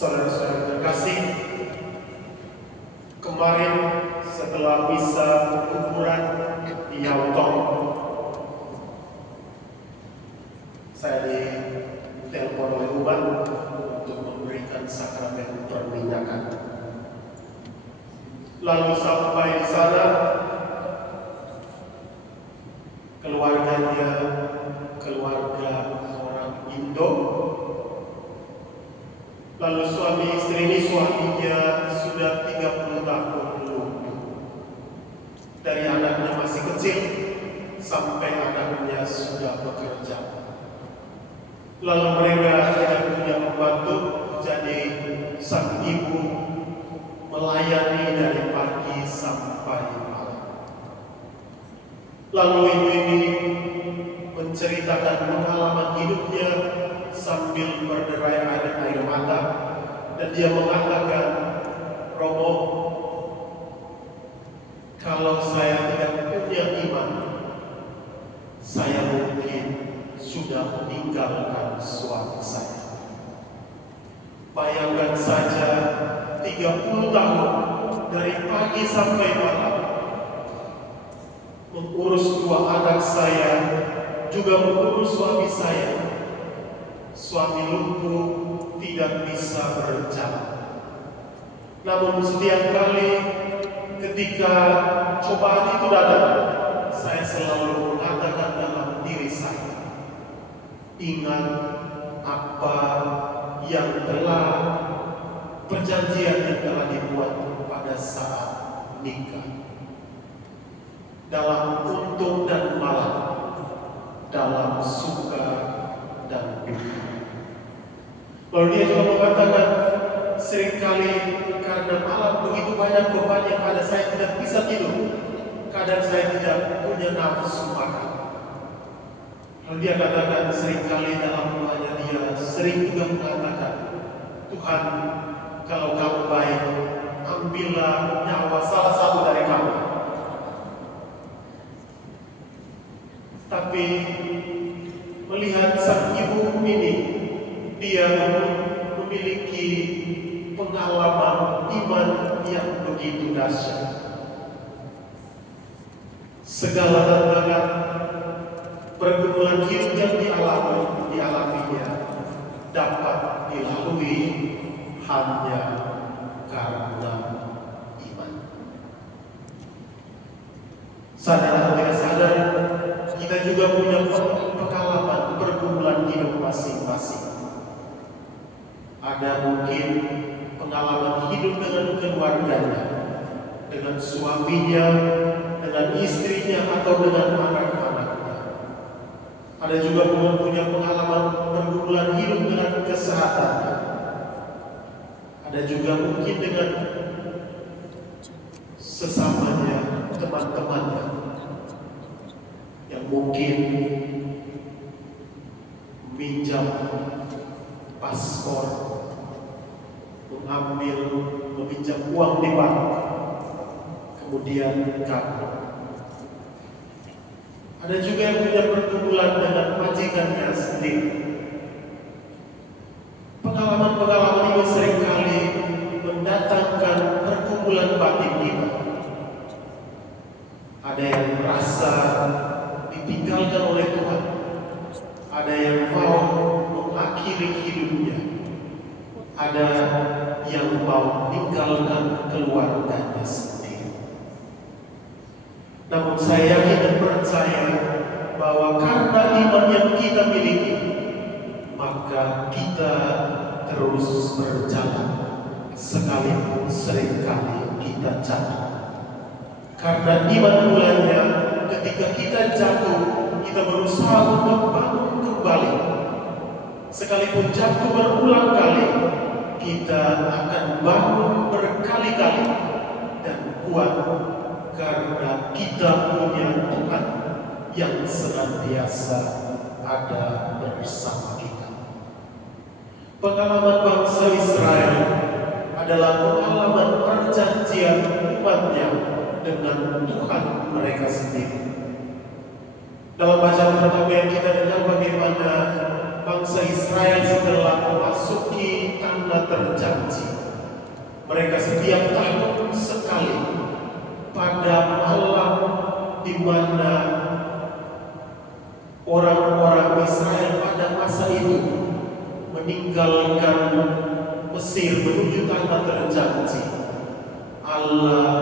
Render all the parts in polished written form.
Saudara-saudara terkasih, kemarin setelah misa kuburan di Yautong, saya ditelepon oleh umat untuk memberikan sakramen perminyakan. Lalu sampai di sana, keluarganya keluarga orang Indo. Lalu suami istri ini, suaminya sudah 30 tahun lebih. Dari anaknya masih kecil sampai anaknya sudah bekerja. Lalu mereka tidak punya pembantu, jadi sang ibu melayani dari pagi sampai malam. Lalu ibu ini menceritakan pengalaman hidupnya sambil berderai air mata, dan dia mengatakan, "Romo, kalau saya tidak punya iman, saya mungkin sudah meninggalkan suami saya. Bayangkan saja 30 tahun dari pagi sampai malam mengurus 2 anak saya, juga mengurus suami saya. Suami lumpuh, tidak bisa berjalan. Namun setiap kali ketika cobaan itu datang, saya selalu mengatakan dalam diri saya, ingat apa yang telah perjanjian yang telah dibuat pada saat nikah. Dalam untung dan malam, dalam suka dan duka. Lalu dia juga mengatakan, seringkali karena malam begitu banyak beban yang ada, saya tidak bisa tidur. Kadang saya tidak punya nafsu makan. Lalu dia katakan, seringkali dalam doanya dia sering juga mengatakan, Tuhan, kalau kamu baik, ambillah nyawa salah satu dari kami. Tapi melihat sang ibu ini, dia memiliki pengalaman iman yang begitu dahsyat. Segala tantangan pergumulan hidup yang dialaminya dapat dilalui hanya karena iman. Sadar atau tidak sadar, kita juga punya pengalaman pergumulan hidup masing-masing. Ada mungkin pengalaman hidup dengan keluarganya, dengan suaminya, dengan istrinya, atau dengan anak-anaknya. Ada juga punya pengalaman pergumulan hidup dengan kesehatannya. Ada juga mungkin dengan sesamanya, teman-temannya, yang mungkin meminjam paspor, meminjam uang di bank, kemudian kabur. Ada juga yang punya pergumulan dengan majikannya sendiri. Pengalaman-pengalaman ini seringkali mendatangkan pergumulan batin kita. Ada yang merasa ditinggalkan oleh Tuhan, ada yang mau mengakhiri hidupnya, ada yang mau meninggalkan keluarganya sendiri. Namun saya yakin dan percaya bahwa karena iman yang kita miliki, maka kita terus berjalan sekalipun seringkali kita jatuh. Karena iman mulanya ketika kita jatuh, kita berusaha untuk bangun kembali. Sekalipun jatuh berulang kali, kita akan bangun berkali-kali dan kuat karena kita punya Tuhan yang senantiasa ada bersama kita. Pengalaman bangsa Israel adalah pengalaman perjanjian umatnya dengan Tuhan mereka sendiri. Dalam bacaan pertama yang kita dengar bagaimana bangsa Israel setelah memasuki tanah tanah terjanji. Mereka setiap tahun sekali pada malam di mana orang-orang Israel pada masa itu meninggalkan Mesir menuju tanah terjanji, Allah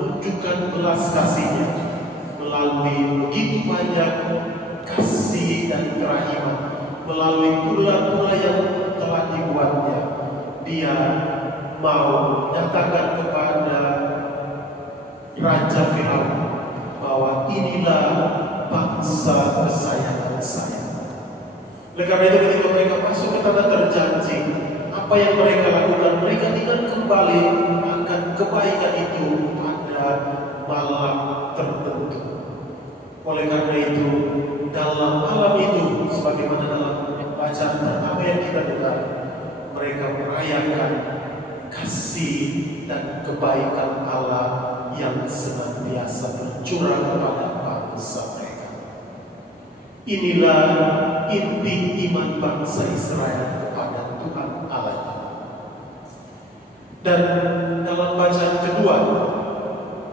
menunjukkan belas kasih-Nya melalui begitu banyak kasih dan kerahiman, melalui pula-pula yang telah dibuatnya. Dia mau nyatakan kepada Raja Firaun bahwa inilah bangsa kesayangan saya. Oleh karena itu ketika mereka masuk ke tanah terjanji, apa yang mereka lakukan? Mereka ingat kembali akan kebaikan itu pada malam tertentu. Oleh karena itu, dalam malam itu, sebagaimana dalam bacaan pertama yang kita dengar, mereka merayakan kasih dan kebaikan Allah yang senantiasa bercurah kepada bangsa mereka. Inilah inti iman bangsa Israel kepada Tuhan Allah. Dan dalam bacaan kedua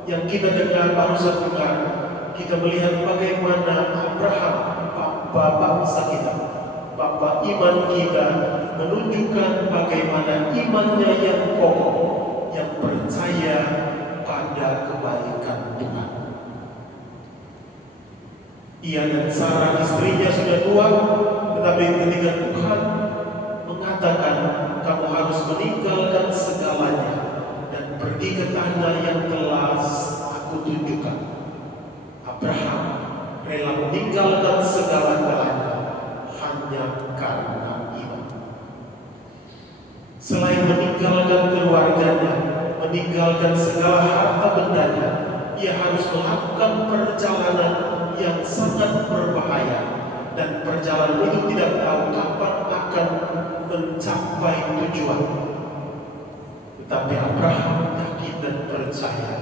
yang kita dengar barusan dengar, kita melihat bagaimana Abraham, bapa bangsa kita, bapa iman kita, menunjukkan bagaimana imannya yang kokoh, yang percaya pada kebaikan Tuhan. Ia dan Sarah istrinya sudah tua, tetapi ketika Tuhan mengatakan kamu harus meninggalkan segalanya dan pergi ke tanah yang telah aku tunjukkan, Abraham rela meninggalkan segala-galanya hanya karena iman. Selain meninggalkan keluarganya, meninggalkan segala harta bendanya, ia harus melakukan perjalanan yang sangat berbahaya, dan perjalanan itu tidak tahu kapan akan mencapai tujuan. Tetapi Abraham yakin dan percaya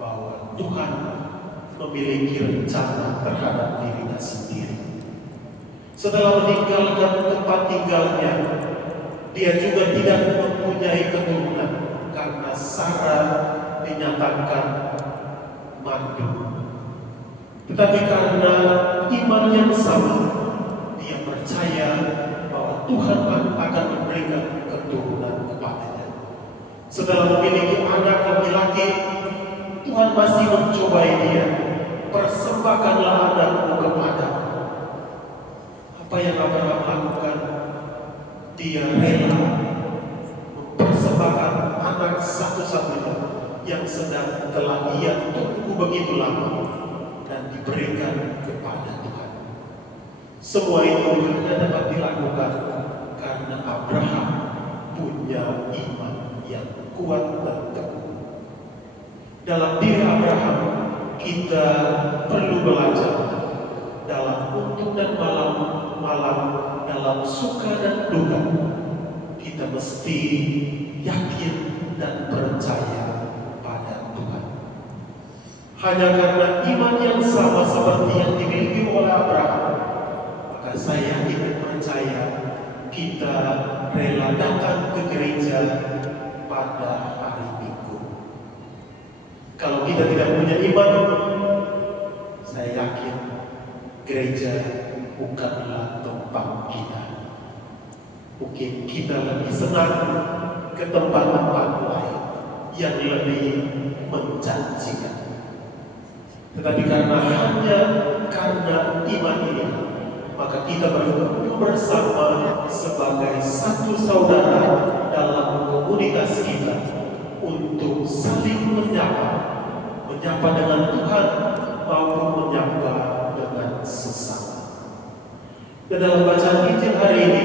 bahwa Tuhan memiliki rencana terhadap dirinya sendiri. Setelah meninggalkan tempat tinggalnya, dia juga tidak mempunyai keturunan karena Sarah dinyatakan mandul. Tetapi karena iman yang sama, dia percaya bahwa Tuhan akan memberikan keturunan kepadanya. Setelah memiliki anak laki-laki, Tuhan masih mencobai dia. Persembahkanlah anakmu kepadaku. Apa yang Abraham lakukan? Dia rela mempersembahkan anak satu-satunya yang sedang telah ia tunggu begitu lama dan diberikan kepada Tuhan. Semua itu hanya dapat dilakukan karena Abraham punya iman yang kuat dan teguh. Dalam diri Abraham kita perlu belajar dalam untung dan malam, dalam suka dan duka. Kita mesti yakin dan percaya pada Tuhan. Hanya karena iman yang sama seperti yang dimiliki oleh Abraham, maka saya yakin dan percaya kita rela datang ke gereja pada hari Minggu. Kalau kita tidak punya iman, saya yakin gereja bukanlah tempat kita. Mungkin kita lebih senang ke tempat-tempat lain yang lebih menjanjikan. Tetapi hanya karena iman ini, maka kita berkumpul bersama sebagai satu saudara dalam komunitas kita untuk saling menyapa dengan Tuhan maupun menyapa dengan sesama. Dan dalam bacaan Injil hari ini,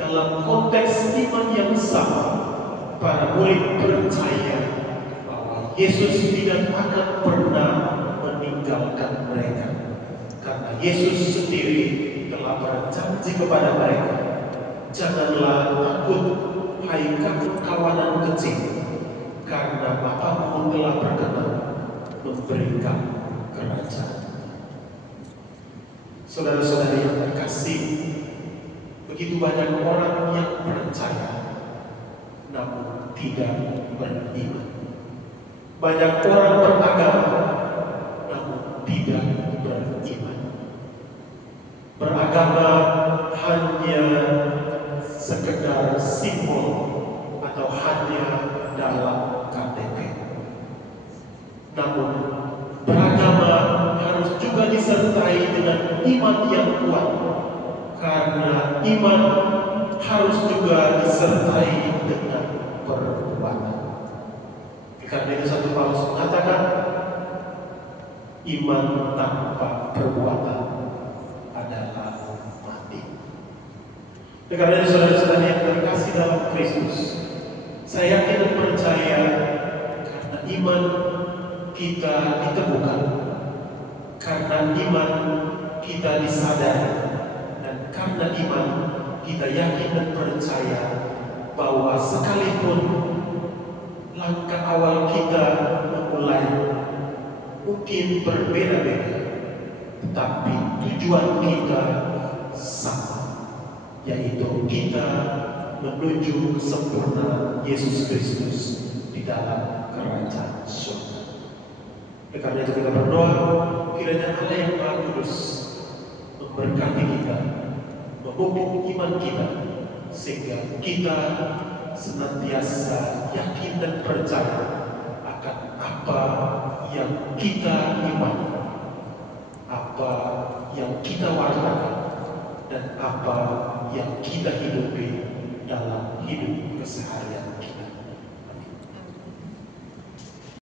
dalam konteks iman yang sama, para murid percaya bahwa Yesus tidak akan pernah meninggalkan mereka, karena Yesus sendiri telah berjanji kepada mereka, janganlah takut, hai kawan kecil, karena Bapa-Mu telah berkenan memberikan kerajaan. Saudara-saudari yang terkasih, begitu banyak orang yang percaya namun tidak beriman. Banyak orang beragama namun tidak beriman. Beragama hanya sekedar simbol atau hanya dalam KTP. Namun beragama harus juga disertai dengan iman yang kuat, karena iman harus juga disertai dengan perbuatan. Karena itu satu Paulus mengatakan, iman tanpa perbuatan adalah mati. Karena itu saudara-saudara yang terkasih dalam Kristus, saya yakin dan percaya karena iman kita ditemukan, karena iman kita disadari, dan karena iman kita yakin dan percaya bahwa sekalipun langkah awal kita memulai mungkin berbeda-beda, tetapi tujuan kita sama, yaitu kita menuju kesempurnaan Yesus Kristus di dalam kerajaan surga. Karena itu kita berdoa, kiranya Allah yang Maha Kudus memberkati kita, memupuk iman kita, sehingga kita senantiasa yakin dan percaya akan apa yang kita imani, apa yang kita wartakan, dan apa yang kita hidupi dalam hidup keseharian kita.